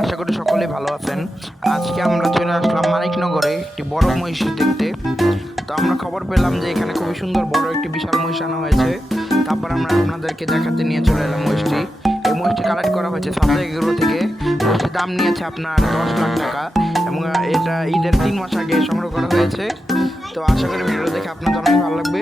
আশা করি সকলেই ভালো আছেন। আজকে আমরা চলে আসলাম মানিকনগরে একটি বড় মহিষ দেখতে। তো আমরা খবর পেলাম যে এখানে খুবই সুন্দর বড় একটি বিশাল মহিষ আনা হয়েছে। তারপর আমরা আপনাদেরকে দেখাতে নিয়ে চলে এলাম মহিষটি। এই মহিষটি কালেক্ট করা হয়েছে সাতটা এগারো থেকে। মহিষটির দাম নিয়েছে আপনার দশ লাখ টাকা এবং এটা ঈদের তিন মাস আগে সংগ্রহ করা হয়েছে। তো আশা করি ভিডিও দেখে আপনাদের অনেক ভালো লাগবে।